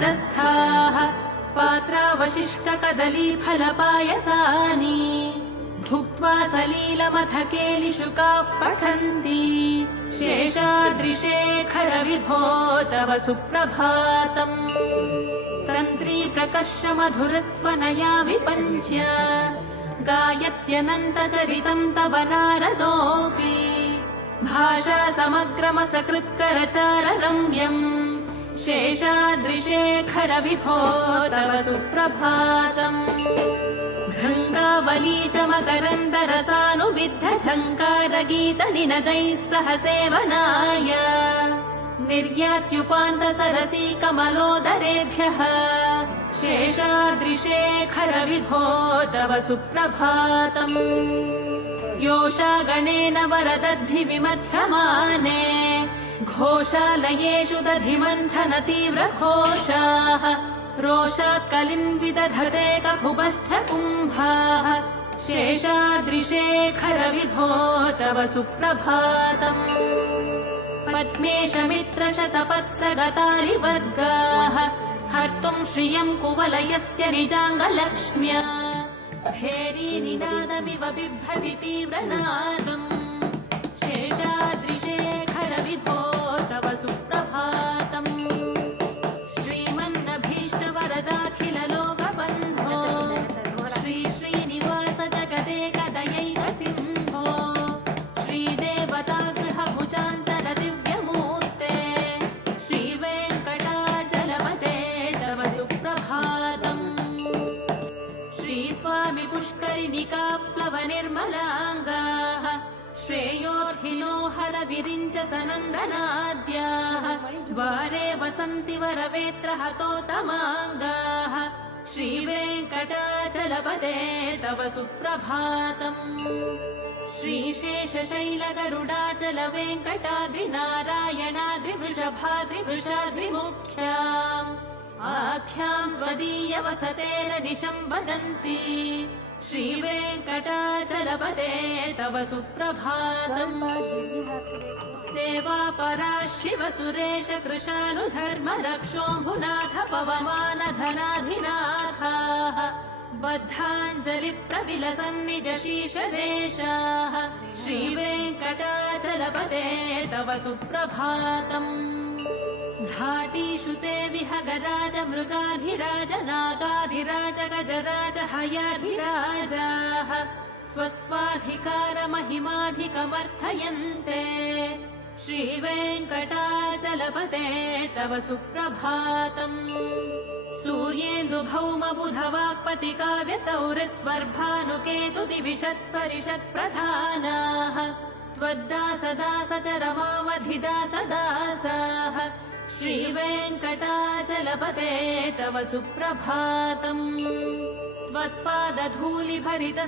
पदस्थाः पात्रावशिष्टकदलीफलपायसानि भुक्त्वा सलीलमथ केलिशुकाः पठन्ति शेषादृशेखर विभो तव सुप्रभातम् तन्त्री प्रकर्ष मधुरस्वनया विपञ्च्य गायत्यनन्तचरितम् तव नारदोऽपि भाषा समग्रमसकृत्करचाररम्यम् शेषादृशेखर विभो तव सुप्रभातम् भृङ्गावली च मकरन्दरसानुविद्ध झङ्कारगीतनिनदैः सह सेवनाय निर्यात्युपान्तसरसी कमलोदरेभ्यः शेषादृशेखर विभो तव सुप्रभातम् योषागणेन वरदद्धि विमध्यमाने घोषालयेषु दधिमन्थन तीव्रघोषाः रोषात्कलिम् विदधते ककुभश्च कुम्भाः शेषादृशेखर विभो तव सुप्रभातम् पद्मेशमित्रशतपत्रगतालिवर्गाः हर्तुम् श्रियम् कुवलयस्य निजाङ्गलक्ष्म्या भेरीनिनादमिव बिभ्रति तीव्रनादम् शेषादृशेखर विभो तव सुप्रभातम् श्रीमन्नभीष्टवरदाखिललोकबन्धो श्री श्रीनिवास जगदेकदयैक सिंहो श्रीदेवतागृहभुजान्तर दिव्यमूर्ते श्रीवेङ्कटाचलपते तव सुप्रभातम् श्रीस्वामि पुष्करिणिकाप्लवनिर्मलाङ्गाः श्रेयोर्हिनो हर विरिञ्च सनन्दनाद्याः द्वारे वसन्ति वरवेत्रहतोतमाङ्गाः श्रीवेङ्कटाचलपते तव सुप्रभातम् श्रीशेषशैलगरुडाचल वेङ्कटाद्रिनारायणाद्रिवृषभाद्रिवृषाद्रिमुख्याम् आख्याम् त्वदीयवसतेरनिशम् वदन्ति श्रीवेङ्कटाचलपते तव सुप्रभातम् सेवापरा शिव सुरेश कृशानुधर्म रक्षोऽम्भुनाथ पवमानधनाधिनाथाः बद्धाञ्जलिप्रविलसन्निज शीर्षदेशाः श्रीवेङ्कटाचलपते तव सुप्रभातम् घाटीषु ते विहगराज मृगाधिराज नागाधिराज गजराज हयाधिराजाः स्वस्वाधिकारमहिमाधिकमर्थयन्ते श्रीवेङ्कटाचलपते तव सुप्रभातम् सूर्येन्दुभौमबुधवाक्पतिकाव्यसौरस्वर्भानुकेतुदिविषत्परिषत्प्रधानाः त्वद्दासदासचरमावधिदासदासाः श्रीवेङ्कटाचलपते तव सुप्रभातम् त्वत्पादधूलिभरित